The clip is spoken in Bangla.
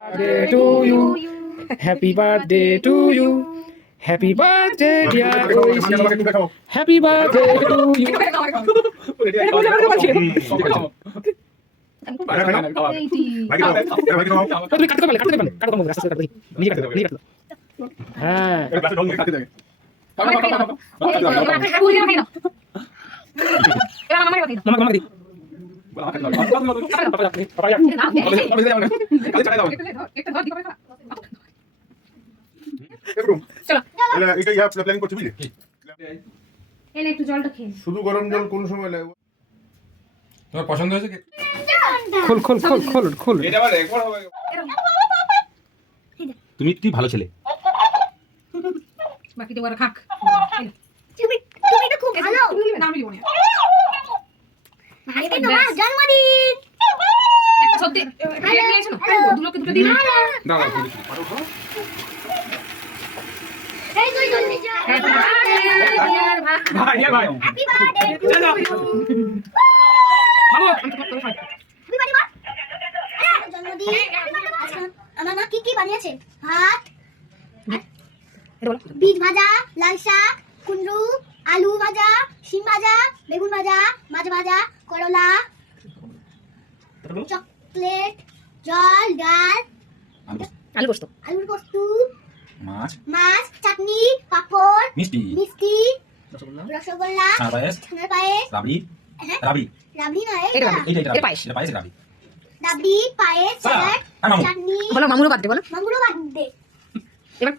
Birthday to you. Happy birthday to you. Happy birthday dear Oishi. Happy birthday to you. তুমি কাটতে পারলে কাটো তোমার রাস্তা কাটতে নিজে কাটতে নিজে কাটতে হ্যাঁ মামা দি শুধু গরম জল কোন সময় লাগবে? তোমার পছন্দ হয়েছে কি? খোল খোল খোল খোল খোল এটা আবার একবার হবে। তুমি কি ভালো ছেলে? বাকিটা ওরা খাক। তুমি তো খুব ভালো। নাম লিখো না। আজকে তোমার জন্মদিন। একটা সত্যি প্লেট নিয়ে এসো না। দুলোকে দুটো দিন। দাও দাও। এই তুই জলদি যা। ভাই ভাই। Happy birthday. চলো। মামু হ্যাপি বার্থডে মা। আরে জন্মদিন। আমার মা কি বানিয়েছে? ভাত, বীজ ভাজা, লাল শাক, কুমড়ো, আলু ভাজা, শিম ভাজা, বেগুন ভাজা, মাছ ভাজা, করলা, চকলেট, জল, ডাল, আলু পোস্ত। আলুর পোস্ত, মাছ, চাটনি, পাপড়, মিষ্টি, রসগোল্লা, ছানার পায়েস, রাবড়ি হ্যাঁ? রাবড়ি রাবড়ি নয়, এটা এটা পায়েস। এটা পায়েস রাবড়ি রাবড়ি, পায়েস, স্যালাড, মামু। চাটনি, বলো মামুরও বার্থডে বলো। মাঙ্গুরো বার্থডে। এবার